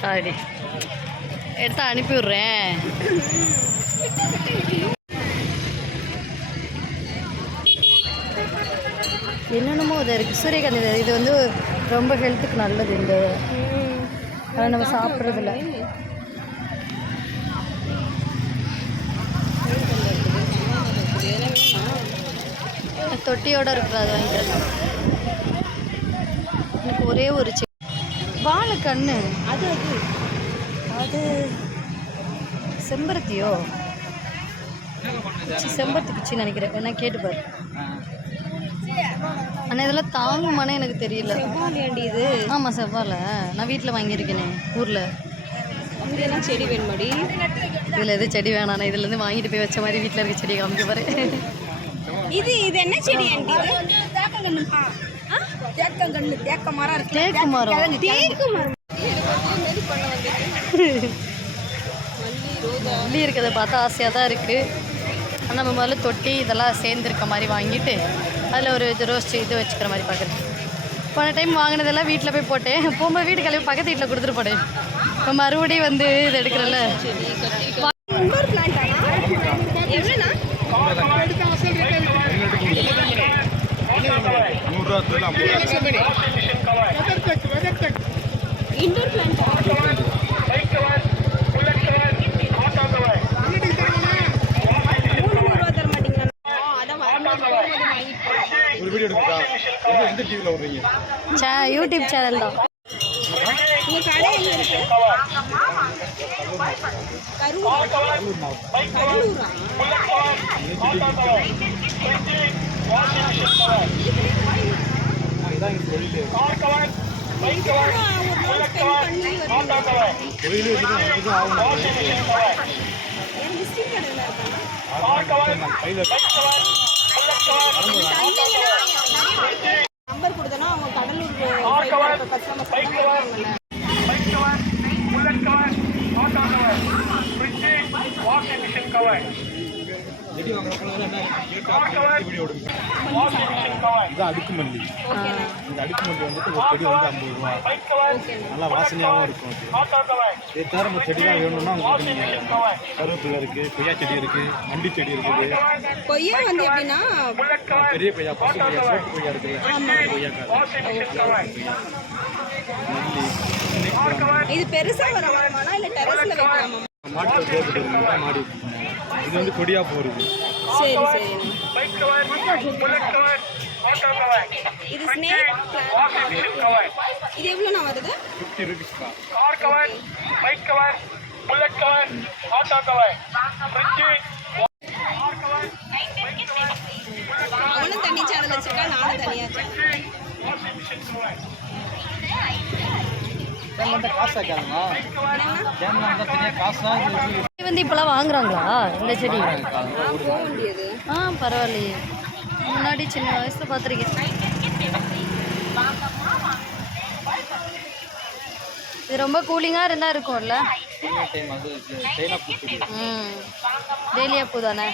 Sorry, எடுத்து அனுப்பி விட்றேன். என்னென்னமோ இது இருக்குது சூரியகாந்தி. இது வந்து ரொம்ப ஹெல்த்துக்கு நல்லது. இந்த அதை நம்ம சாப்பிட்றதில்ல. தொட்டியோடு இருக்குது, அது வாங்கிக்கலாம். எனக்கு ஒரே ஒரு வாழைக்கண்ணு. அது அது செம்பருத்தியோ, செம்பருத்தி குச்சின்னு நினைக்கிறேன். வேணா கேட்டுப்பாரு. ஆனால் இதெல்லாம் தாங்குமானே எனக்கு தெரியல. செவ்வாழையாண்டி இது? ஆமாம் செவ்வாழை. நான் வீட்டில் வாங்கியிருக்கேனே ஊரில். அப்படியெல்லாம் செடி வேணுமாடி? இதில் எது செடி வேணாண்ணா, இதுலேருந்து வாங்கிட்டு போய் வச்ச மாதிரி வீட்டில் இருக்க செடியை காமிக்க பாரு. இது என்ன செடி ஆண்டி? தேக்கு மரம். தேக்கு மரம். மல்லி இருக்கிறத பார்த்தா ஆசையாக தான் இருக்குது. ஆனால் நம்ம முதல்ல தொட்டி இதெல்லாம் சேர்ந்துருக்க மாதிரி வாங்கிட்டு அதில் ஒரு இது ரோஸ்ட் இது வச்சுக்கிற மாதிரி பார்க்குறேன். போன டைம் வாங்கினதெல்லாம் வீட்டில் போய் போட்டேன். போகும்போது வீட்டு கிளம்பி பக்கத்து வீட்டில் கொடுத்துட்டு போட்டேன். இப்போ மறுபடியும் வந்து இது எடுக்கிறல்ல. இண்டோர் பிளான்ட் யூடியூப் சேனல் தான். நம்பர் கொடுத்தனா அவங்க கடலூர் அடுக்குமல்லி. இந்த அடுக்குமல்லி வந்துட்டு ஒரு செடி வந்து 50 ரூபா. நல்லா வாசனையாகவும் இருக்கும். இதை தவிர நம்ம செடிலாம் வேணும்னா உங்களுக்கு நீங்கள் கருவேப்பிலை இருக்குது, கொய்யா செடி இருக்குது, மண்டி செடி இருக்குது. கொய்யா வந்து எப்படின்னா பெரிய கொய்யா, பசு கொய்யா, சோப்பு கொய்யா இருக்குல்ல, கொய்யாக்காய், இது பெருசா வரலாமா இல்லை டெரஸ்ல வைக்கலாமா? மாட்டு தேவைப்படுறதுனா மாடி. இது வந்து கொடியா போகிறது. சரி சரி. இது ஸ்னேக் இது எவ்வளோண்ணா வருது? 50 ரூபீஸ்க்கா. அவனும் தண்ணி சேனல் வச்சிருக்கா, நானும் தனியா வந்து இப்போலாம் வாங்குறாங்களா இந்த செடி? போக வேண்டியது. பரவாயில்லையே. முன்னாடி சின்ன வயசில் பார்த்துருக்கேன். இது ரொம்ப கூலிங்காக இருந்தால் இருக்கும்ல. டெய்லியா பூ தானே.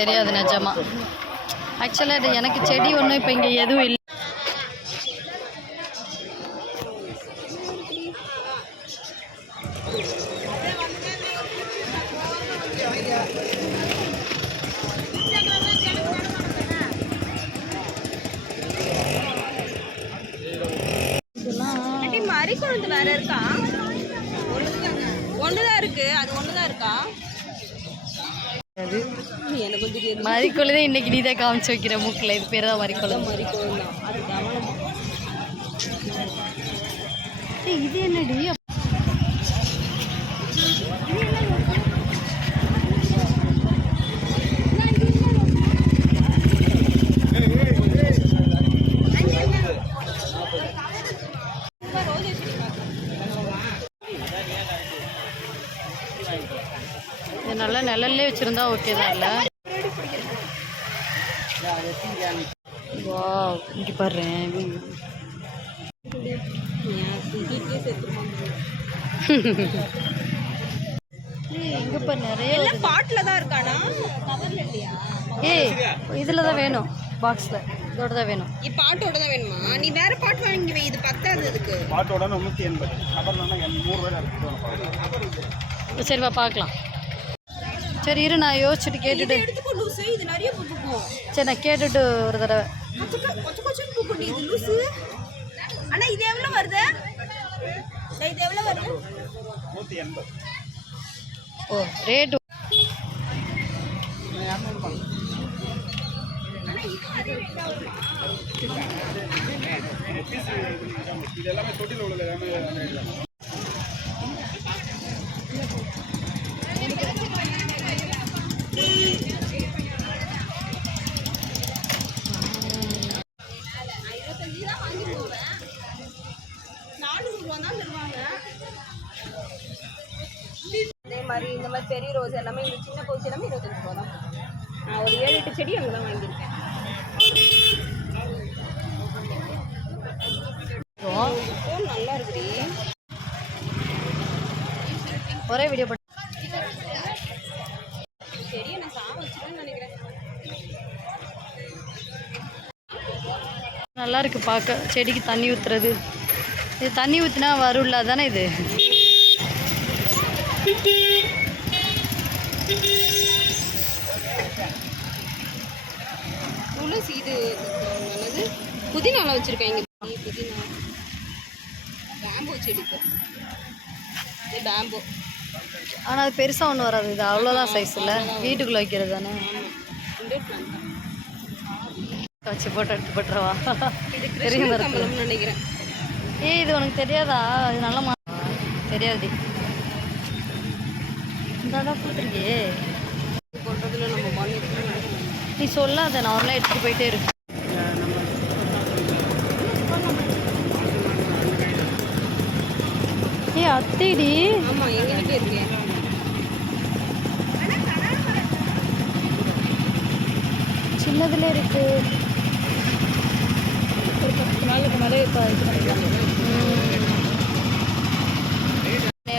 தெரியாது நிஜமா. ஆக்சுவலாக இது எனக்கு செடி ஒன்றும் இப்போ இங்கே எதுவும் இல்லை. மறிக்குழந்து வேற இருக்கா? ஒண்ணுதான் இருக்கு. அது ஒண்ணுதான் இருக்கா? எனக்கு தெரியாது. மறிக்குழந்தை இன்னைக்கு நீ தான் காமிச்சு வைக்கிற மூக்கில். இது பேர் தான் மறிக்குழந்தை. மறிக்குழந்தை அது கவனம். இது என்னடி? நல்லா நிழல்லே வச்சிருந்தா ஓகே தான். இல்லை வாவ், இங்கே பாரு. இங்கே இப்போ நிறைய எல்லாம் பாட்டில் தான் இருக்கானா கவர்ல இல்லையா? ஏய் இதில் தான் வேணும், பாக்ஸில் இதோட தான் வேணும். பாட்டோட தான் வேணுமா? நீ வேற பாட்டு வாங்கி வை, இது பத்தாது இதுக்கு. பாட்டோட 380 கவர்னா 100 ரூபாய் இருக்குது. சரி வா பார்க்கலாம். சரி இரு, நான் யோசிச்சுட்டு கேட்டுட்டு. எடுத்துக்கோ லூசு, இது நிறைய பூக்கும். சரி நான் கேட்டுட்டு ஒரு தடவை. கொஞ்சம் கொஞ்சம் பூக்கும் இது லூசு. அண்ணா இது எவ்வளோ வருது? இது எவ்வளோ வருது? 180. ஓ ரேட்டு இது எல்லாமே தொட்டியில் உள்ளது எல்லாமே. அதே மாதிரி இந்த மாதிரி பெரிய ரோஸ் எல்லாமே, இந்த சின்ன ரோஸ் எல்லாமே 25 ரூபா தான். நான் ஒரு 7-8 செடி அங்கே தான் வாங்கியிருக்கேன். பூ நல்லா இருக்குடி. ஒரே வீடியோ பண்ண செடியை நான் சாம வச்சுருவேன்னு நினைக்கிறேன். நல்லா இருக்கு பார்க்க. செடிக்கு தண்ணி ஊற்றுறது, இது தண்ணி ஊற்றினா வரும்ல தானே இது. துளசி இது என்னது புதினாலாம் வச்சுருக்கேன். இங்கே புதினா பேம்போ செடி, இது பேம்போ. ஆனால் அது பெருசாக ஒன்றும் வராது, இது அவ்வளோதான் சைஸ் இல்லை, வீட்டுக்குள்ளே வைக்கிறது தானே. இண்டோர் பிளான்ட் தான். வச்சு போட்டு எடுத்து போட்டுருவா. இது பெரிய கிருஷ்ண மரத்தில் கமலம்னு நினைக்கிறேன். ஏய் இது உனக்கு தெரியாதா? இது நல்ல தெரியாது. இந்த கொடுத்துருக்கியே போடுறதுல நம்ம பண்ணிருக்கோம். நீ சொல்லாத, நார்மலாக எடுத்துகிட்டு போயிட்டே இருக்கு. ஏ அத்தைடி. ஆமாம் எங்ககிட்ட இருக்கு. சின்னதுல இருக்கு. ஒரு 10 நாளுக்கு மேலே இப்போ இது பண்ணிக்கலாம்.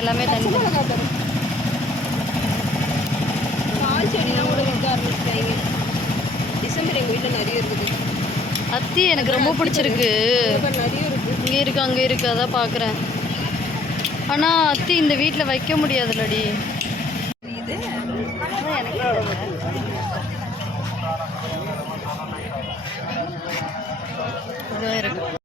எல்லாமே தண்ணி மிளகா தரும். பால் செடிலாம் கூட விற்க ஆரம்பிச்சிட்டாங்க. டிசம்பர் எங்கள் வீட்டில் நிறைய இருக்குது. அத்தி எனக்கு ரொம்ப பிடிச்சிருக்கு. நிறைய இருக்குது. இங்கே இருக்கு அங்கே இருக்குது, அதான் பார்க்குறேன். ஆனால் அத்தி இந்த வீட்டில் வைக்க முடியாதுல்லடி. இது எனக்கு இதுவும் இருக்கு.